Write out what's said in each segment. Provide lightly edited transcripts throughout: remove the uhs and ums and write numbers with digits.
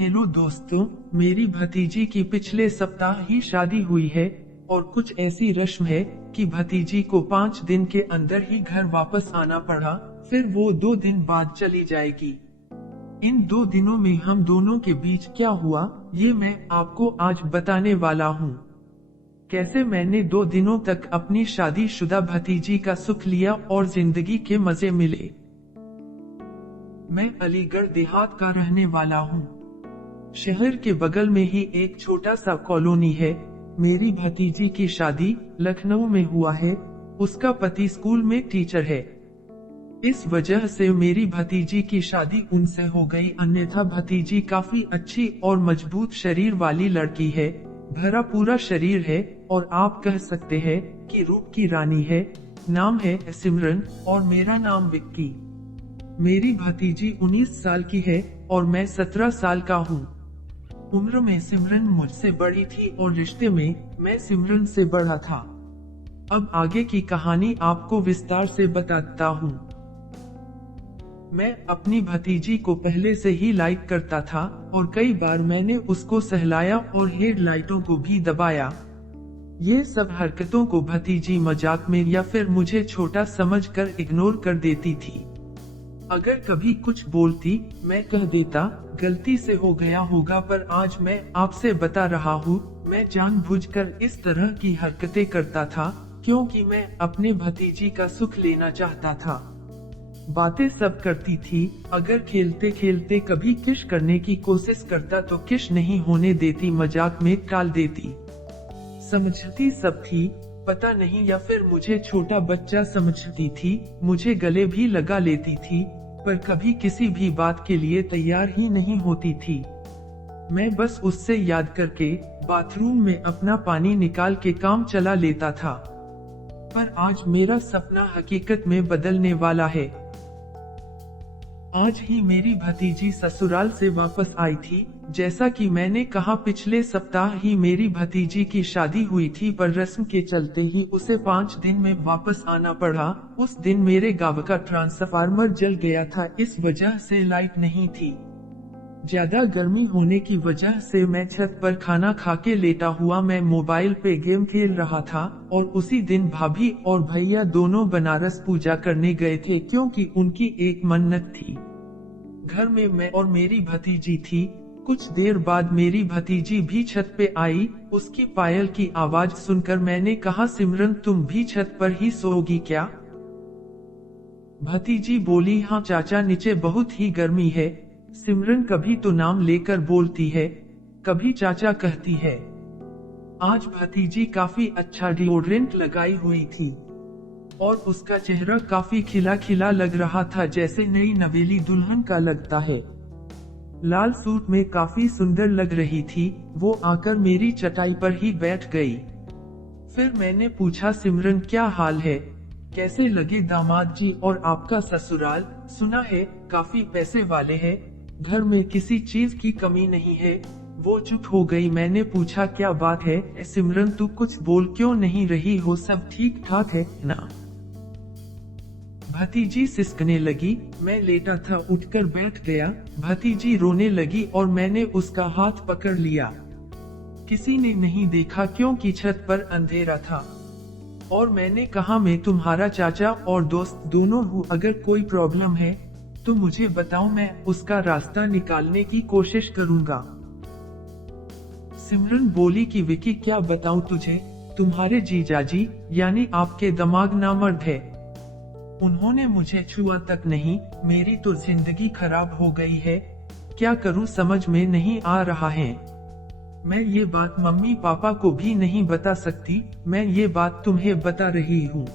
Hello दोस्तों, मेरी भतीजी की पिछले सप्ताह ही शादी हुई है और कुछ ऐसी रस्म है कि भतीजी को 5 दिन के अंदर ही घर वापस आना पड़ा, फिर वो 2 दिन बाद चली जाएगी। इन 2 दिनों में हम दोनों के बीच क्या हुआ, ये मैं आपको आज बताने वाला हूँ। कैसे मैंने 2 दिनों तक अपनी शादीशुदा भतीजी का सुख लिया और जिंदगी के मजे मिले। मैं अलीगढ़ देहात का रहने वाला हूँ। शहर के बगल में ही एक छोटा सा कॉलोनी है। मेरी भतीजी की शादी लखनऊ में हुआ है। उसका पति स्कूल में टीचर है। इस वजह से मेरी भतीजी की शादी उनसे हो गई, अन्यथा भतीजी काफी अच्छी और मजबूत शरीर वाली लड़की है। भरा पूरा शरीर है और आप कह सकते हैं कि रूप की रानी है। नाम है सिमरन और मेरा नाम विक्की। मेरी भतीजी 19 साल की है और मैं 17 साल का हूँ। उम्र में सिमरन मुझसे बड़ी थी और रिश्ते में मैं सिमरन से बड़ा था। अब आगे की कहानी आपको विस्तार से बताता हूँ। मैं अपनी भतीजी को पहले से ही लाइक करता था और कई बार मैंने उसको सहलाया और हेडलाइटों को भी दबाया। ये सब हरकतों को भतीजी मजाक में या फिर मुझे छोटा समझकर इग्नोर कर देती थी। अगर कभी कुछ बोलती, मैं कह देता गलती से हो गया होगा, पर आज मैं आपसे बता रहा हूँ, मैं जानबूझकर इस तरह की हरकतें करता था क्योंकि मैं अपने भतीजी का सुख लेना चाहता था। बातें सब करती थी। अगर खेलते खेलते कभी किस करने की कोशिश करता तो किस नहीं होने देती, मजाक में टाल देती। समझती सब थी, पता नहीं, या फिर मुझे छोटा बच्चा समझती थी। मुझे गले भी लगा लेती थी, पर कभी किसी भी बात के लिए तैयार ही नहीं होती थी। मैं बस उससे याद करके बाथरूम में अपना पानी निकाल के काम चला लेता था। पर आज मेरा सपना हकीकत में बदलने वाला है। आज ही मेरी भतीजी ससुराल से वापस आई थी। जैसा कि मैंने कहा, पिछले सप्ताह ही मेरी भतीजी की शादी हुई थी, पर रस्म के चलते ही उसे 5 दिन में वापस आना पड़ा। उस दिन मेरे गांव का ट्रांसफार्मर जल गया था, इस वजह से लाइट नहीं थी। ज्यादा गर्मी होने की वजह से मैं छत पर खाना खा के लेटा हुआ मैं मोबाइल पे गेम खेल रहा था और उसी दिन भाभी और भैया दोनों बनारस पूजा करने गए थे क्योंकि उनकी एक मन्नत थी। घर में मैं और मेरी भतीजी थी। कुछ देर बाद मेरी भतीजी भी छत पे आई। उसकी पायल की आवाज सुनकर मैंने कहा, सिमरन तुम भी छत पर ही सोओगी क्या? भतीजी बोली, हाँ चाचा, नीचे बहुत ही गर्मी है। सिमरन कभी तो नाम लेकर बोलती है, कभी चाचा कहती है। आज भतीजी काफी अच्छा डिओड्रेंट लगाई हुई थी और उसका चेहरा काफी खिला खिला लग रहा था, जैसे नई नवेली दुल्हन का लगता है। लाल सूट में काफी सुंदर लग रही थी। वो आकर मेरी चटाई पर ही बैठ गई। फिर मैंने पूछा, सिमरन क्या हाल है, कैसे लगे दामाद जी और आपका ससुराल? सुना है काफी पैसे वाले हैं, घर में किसी चीज की कमी नहीं है। वो चुप हो गई। मैंने पूछा, क्या बात है सिमरन, तू कुछ बोल क्यों नहीं रही हो, सब ठीक ठाक है ना? भतीजी सिसकने लगी। मैं लेटा था, उठकर बैठ गया। भतीजी रोने लगी और मैंने उसका हाथ पकड़ लिया। किसी ने नहीं देखा क्योंकि छत पर अंधेरा था और मैंने कहा, मैं तुम्हारा चाचा और दोस्त दोनों हूँ। अगर कोई प्रॉब्लम है तो मुझे बताओ, मैं उसका रास्ता निकालने की कोशिश करूंगा। सिमरन बोली कि विकी, क्या बताऊं तुझे, तुम्हारे जीजाजी यानी आपके दामाद नामर्द है। उन्होंने मुझे छुआ तक नहीं। मेरी तो जिंदगी खराब हो गई है। क्या करूं समझ में नहीं आ रहा है। मैं ये बात मम्मी पापा को भी नहीं बता सकती। मैं ये बात तुम्हें बता रही हूँ।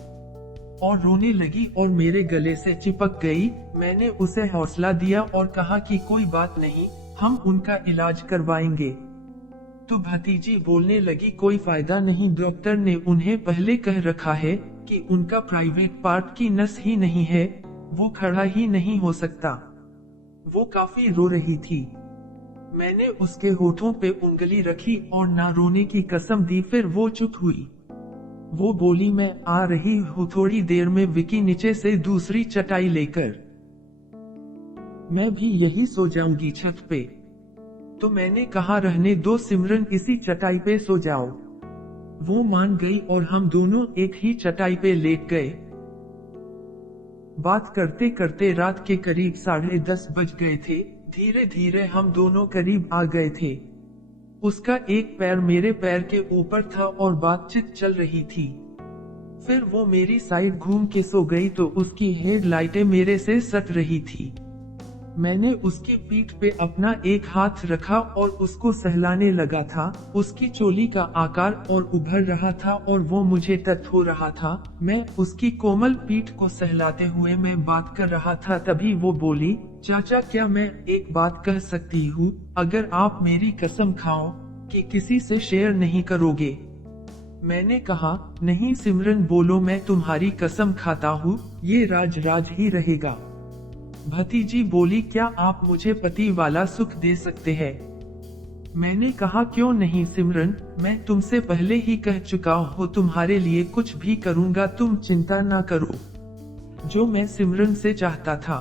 और रोने लगी और मेरे गले से चिपक गई। मैंने उसे हौसला दिया और कहा कि कोई बात नहीं, हम उनका इलाज करवाएंगे। तो भतीजी बोलने लगी, कोई फायदा नहीं, डॉक्टर ने उन्हें पहले कह रखा है कि उनका प्राइवेट पार्ट की नस ही नहीं है, वो खड़ा ही नहीं हो सकता। वो काफी रो रही थी। मैंने उसके होठों पे उंगली रखी और ना रोने की कसम दी। फिर वो चुप हुई। वो बोली, मैं आ रही हूँ थोड़ी देर में। विकी नीचे से दूसरी चटाई लेकर। मैं भी यही सो जाऊंगी छत पे। तो मैंने कहा रहने दो सिमरन, इसी चटाई पे सो जाओ। वो मान गई और हम दोनों एक ही चटाई पे लेट गए। बात करते करते रात के करीब 10:30 बज गए थे। धीरे धीरे हम दोनों करीब आ गए थे। उसका एक पैर मेरे पैर के ऊपर था और बातचीत चल रही थी। फिर वो मेरी साइड घूम के सो गई तो उसकी हेडलाइटें मेरे से सट रही थी। मैंने उसकी पीठ पे अपना एक हाथ रखा और उसको सहलाने लगा था। उसकी चोली का आकार और उभर रहा था और वो मुझे टच हो रहा था। मैं उसकी कोमल पीठ को सहलाते हुए मैं बात कर रहा था, तभी वो बोली, चाचा क्या मैं एक बात कह सकती हूँ? अगर आप मेरी कसम खाओ कि किसी से शेयर नहीं करोगे। मैंने कहा, नहीं सिमरन बोलो, मैं तुम्हारी कसम खाता हूँ, ये राज राज ही रहेगा। भतीजी बोली, क्या आप मुझे पति वाला सुख दे सकते हैं? मैंने कहा, क्यों नहीं सिमरन, मैं तुमसे पहले ही कह चुका हूँ तुम्हारे लिए कुछ भी करूँगा, तुम चिंता ना करो। जो मैं सिमरन से चाहता था।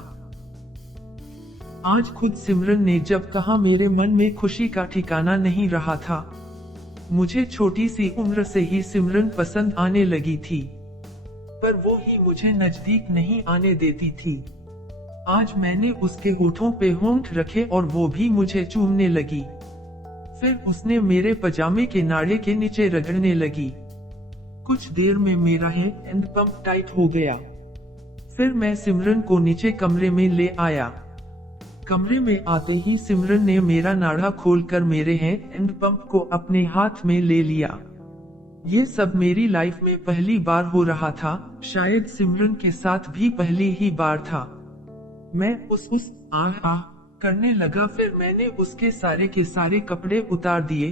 आज खुद सिमरन ने जब कहा, मेरे मन में खुशी का ठिकाना नहीं रहा था। मुझे छोटी सी उम्र से ही सिमरन पसंद आने लगी थी, पर वो ही मुझे नजदीक नहीं आने देती थी। आज मैंने उसके होठों पे होंठ रखे और वो भी मुझे चूमने लगी। फिर उसने मेरे पजामे के नाड़े के नीचे रगड़ने लगी। कुछ देर में मेरा हैंड पंप टाइट हो गया। फिर मैं सिमरन को नीचे कमरे में ले आया। कमरे में आते ही सिमरन ने मेरा नाड़ा खोलकर मेरे हैंड पंप को अपने हाथ में ले लिया। ये सब मेरी लाइफ में पहली बार हो रहा था, शायद सिमरन के साथ भी पहली ही बार था। मैं उस आह करने लगा। फिर मैंने उसके सारे के सारे कपड़े उतार दिए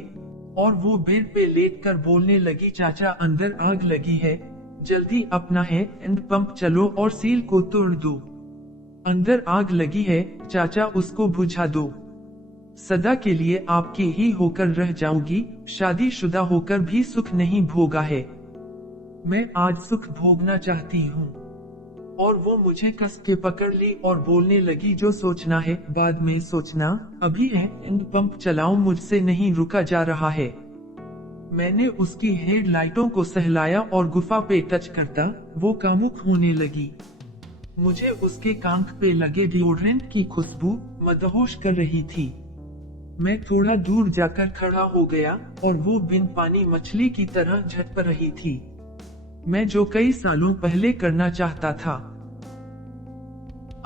और वो बेड पे लेटकर बोलने लगी, चाचा अंदर आग लगी है, जल्दी अपना हैंड पंप चलो और सील को तोड़ दो। अंदर आग लगी है चाचा, उसको बुझा दो। सदा के लिए आपकी ही होकर रह जाऊंगी, शादीशुदा होकर भी सुख नहीं भोगा है। मैं आज सुख भोगना चाहती हूँ। और वो मुझे कस के पकड़ ली और बोलने लगी, जो सोचना है बाद में सोचना, अभी हैंड पंप चलाओ, मुझसे नहीं रुका जा रहा है। मैंने उसकी हेडलाइटों को सहलाया और गुफा पे टच करता वो कामुक होने लगी। मुझे उसके कांख पे लगे डिओड्रेंट की खुशबू मदहोश कर रही थी। मैं थोड़ा दूर जाकर खड़ा हो गया और वो बिन पानी मछली की तरह झटप रही थी। मैं जो कई सालों पहले करना चाहता था,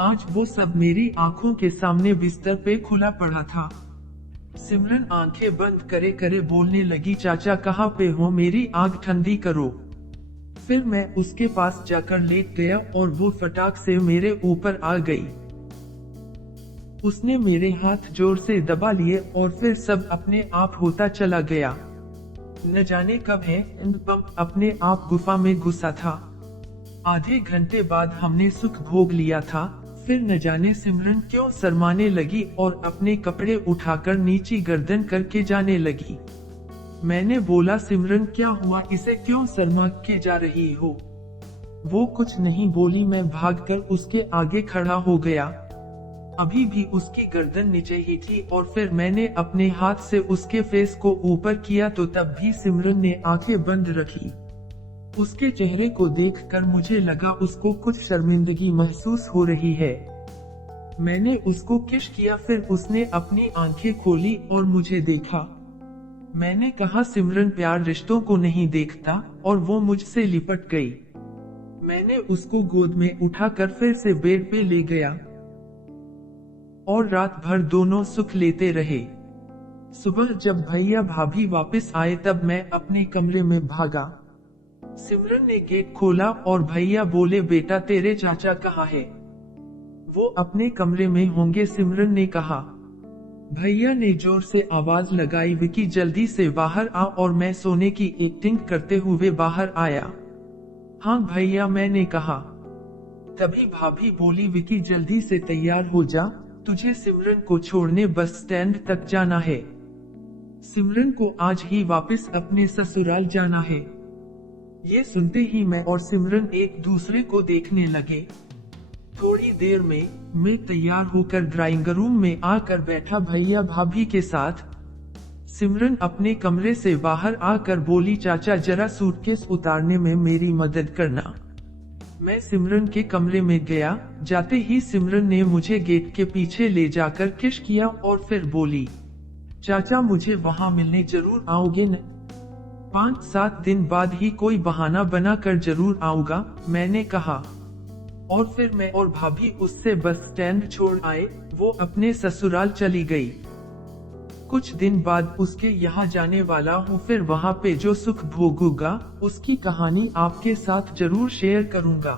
आज वो सब मेरी आंखों के सामने बिस्तर पे खुला पड़ा था। सिमरन आंखें बंद करे करे बोलने लगी, चाचा कहाँ पे हो, मेरी आग ठंडी करो। फिर मैं उसके पास जाकर लेट गया और वो फटाक से मेरे ऊपर आ गई। उसने मेरे हाथ जोर से दबा लिए और फिर सब अपने आप होता चला गया। न जाने कब हैंड पंप अपने आप गुफा में घुसा था। आधे घंटे बाद हमने सुख भोग लिया था। फिर न जाने सिमरन क्यों शर्माने लगी और अपने कपड़े उठाकर नीची गर्दन करके जाने लगी। मैंने बोला, सिमरन क्या हुआ, इसे क्यों शर्मा के जा रही हो? वो कुछ नहीं बोली। मैं भागकर उसके आगे खड़ा हो गया। अभी भी उसकी गर्दन नीचे ही थी और फिर मैंने अपने हाथ से उसके फेस को ऊपर किया तो तब भी सिमरन ने आंखें बंद रखी। उसके चेहरे को देखकर मुझे लगा उसको कुछ शर्मिंदगी महसूस हो रही है। मैंने उसको किस किया, फिर उसने अपनी आंखें खोली और मुझे देखा। मैंने कहा, सिमरन प्यार रिश्तों को नहीं देखता, और वो मुझसे लिपट गई। मैंने उसको गोद में उठाकर फिर से बेड पे ले गया और रात भर दोनों सुख लेते रहे। सुबह जब भैया भाभी वापस आए तब मैं अपने कमरे में भागा। सिमरन ने गेट खोला और भैया बोले, बेटा तेरे चाचा कहाँ है? वो अपने कमरे में होंगे, सिमरन ने कहा। भैया ने जोर से आवाज लगाई, विकी जल्दी से बाहर आ, और मैं सोने की एक्टिंग करते हुए बाहर आया। हाँ भैया, मैंने कहा। तभी भाभी बोली, विकी जल्दी से तैयार हो जा, तुझे सिमरन को छोड़ने बस स्टैंड तक जाना है। सिमरन को आज ही वापस अपने ससुराल जाना है। ये सुनते ही मैं और सिमरन एक दूसरे को देखने लगे। थोड़ी देर में मैं तैयार होकर ड्राइंग रूम में आकर बैठा भैया भाभी के साथ। सिमरन अपने कमरे से बाहर आकर बोली, चाचा जरा सूटकेस उतारने में मेरी मदद करना। मैं सिमरन के कमरे में गया। जाते ही सिमरन ने मुझे गेट के पीछे ले जाकर किस किया और फिर बोली, चाचा मुझे वहां मिलने जरूर आओगे न? 5-7 दिन बाद ही कोई बहाना बनाकर जरूर आऊंगा, मैंने कहा। और फिर मैं और भाभी उससे बस स्टैंड छोड़ आए। वो अपने ससुराल चली गई। कुछ दिन बाद उसके यहाँ जाने वाला हूँ, फिर वहाँ पे जो सुख भोगूंगा उसकी कहानी आपके साथ जरूर शेयर करूंगा।